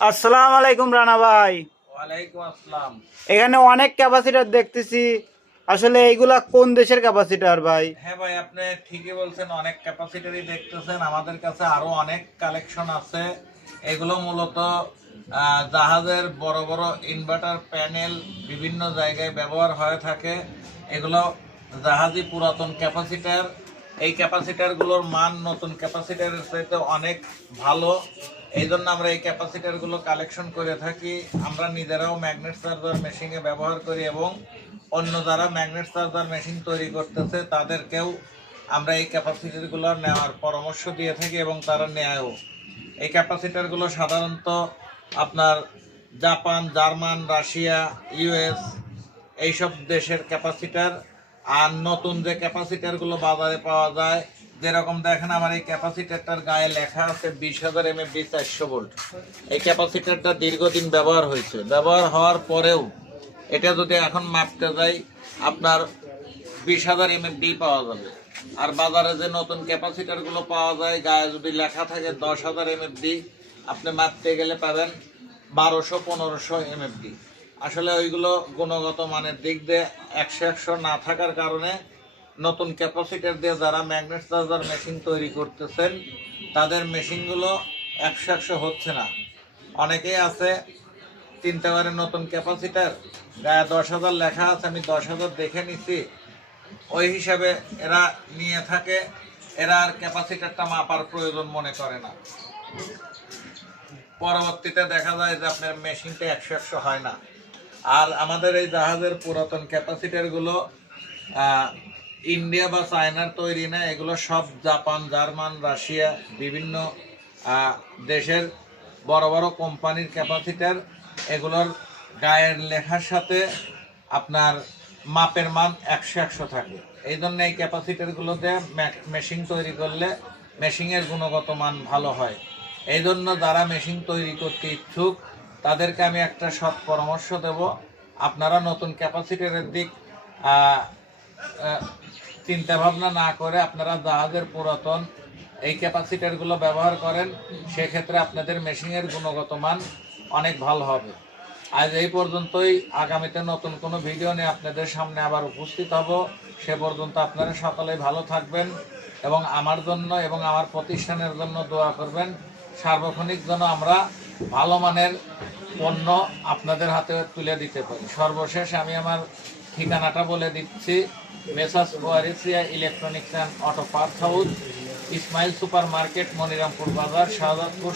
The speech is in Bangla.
আসসালামু আলাইকুম রানা ভাই। ওয়ালাইকুম আসসালাম। এখানে অনেক ক্যাপাসিটর দেখতেছি, আসলে এইগুলা কোন দেশের ক্যাপাসিটর ভাই? হ্যাঁ ভাই, আপনি ঠিকই বলছেন, অনেক ক্যাপাসিটারই দেখতেছেন। আমাদের কাছে আরো অনেক কালেকশন আছে। এগুলো মূলত জাহাজের বড় বড় ইনভার্টার প্যানেল বিভিন্ন জায়গায় ব্যবহার হয়ে থাকে। এগুলো জাহাজই পুরাতন ক্যাপাসিটার। এই ক্যাপাসিটারগুলোর মান নতুন ক্যাপাসিটারের চাইতে অনেক ভালো। এই জন্য আমরা এই ক্যাপাসিটারগুলো কালেকশন করে থাকি। আমরা নিজেরাও ম্যাগনেট চার্জার মেশিনে ব্যবহার করি এবং অন্য যারা ম্যাগনেট চার্জার মেশিন তৈরি করতেছে তাদেরকেও আমরা এই ক্যাপাসিটারগুলো নেওয়ার পরামর্শ দিয়ে থাকি এবং তারা নেয়ও। এই ক্যাপাসিটারগুলো সাধারণত আপনার জাপান, জার্মান, রাশিয়া, ইউএস এইসব দেশের ক্যাপাসিটার। আর নতুন যে ক্যাপাসিটারগুলো বাজারে পাওয়া যায়, যেরকম দেখেন আমার এই ক্যাপাসিটারটার গায়ে লেখা আছে 20,000 mAh 400 ভোল্ট। এই ক্যাপাসিটারটা দীর্ঘদিন ব্যবহার হয়েছে। ব্যবহার হওয়ার পরেও এটা যদি এখন মাপতে যাই, আপনার 20,000 mAh পাওয়া যাবে। আর বাজারে যে নতুন ক্যাপাসিটারগুলো পাওয়া যায়, গায়ে যদি লেখা থাকে 10,000 mAh, আপনি মাপতে গেলে পাবেন 1200-1500 mAh। আসলে ওইগুলো গুণগত মানের দিক দিয়ে 100 না থাকার কারণে নতুন ক্যাপাসিটার দিয়ে যারা ম্যাগনেট চার্জার মেশিন তৈরি করতেছেন তাদের মেশিনগুলো 100 হচ্ছে না। অনেকেই আছে চিনতে পারে নতুন ক্যাপাসিটার, গায়ে 10,000 লেখা আছে, আমি 10,000 দেখে নিছি, ওই হিসাবে এরা নিয়ে থাকে। এরা আর ক্যাপাসিটারটা মাপার প্রয়োজন মনে করে না। পরবর্তীতে দেখা যায় যে আপনার মেশিনটা 100 হয় না। আর আমাদের এই জাহাজের পুরাতন ক্যাপাসিটারগুলো ইন্ডিয়া বা চায়নার তৈরি না, এগুলো সব জাপান, জার্মান, রাশিয়া বিভিন্ন দেশের বড় বড় কোম্পানির ক্যাপাসিটার। এগুলোর গায়ের লেখার সাথে আপনার মাপের মান 100 থাকে। এই জন্য এই ক্যাপাসিটারগুলোতে মেশিন তৈরি করলে মেশিনের গুণগত মান ভালো হয়। এই জন্য যারা মেশিন তৈরি করতে ইচ্ছুক তাদেরকে আমি একটা সৎ পরামর্শ দেব, আপনারা নতুন ক্যাপাসিটারের দিক চিন্তা ভাবনা না করে আপনারা জাহাজের পুরাতন এই ক্যাপাসিটারগুলো ব্যবহার করেন। সেক্ষেত্রে আপনাদের মেশিনের গুণগত মান অনেক ভালো হবে। আজ এই পর্যন্তই। আগামীতে নতুন কোনো ভিডিও নিয়ে আপনাদের সামনে আবার উপস্থিত হব। সে পর্যন্ত আপনারা সকলেই ভালো থাকবেন এবং আমার জন্য এবং আমার প্রতিষ্ঠানের জন্য দোয়া করবেন। সার্বক্ষণিক যেন আমরা ভালো মানের পণ্য আপনাদের হাতে তুলে দিতে পারি। সর্বশেষ আমি আমার ঠিকানাটা বলে দিচ্ছি। Messrs Warisia electronics and auto parts house, Ismail super market, Monirampur Bazar, Shahzadpur.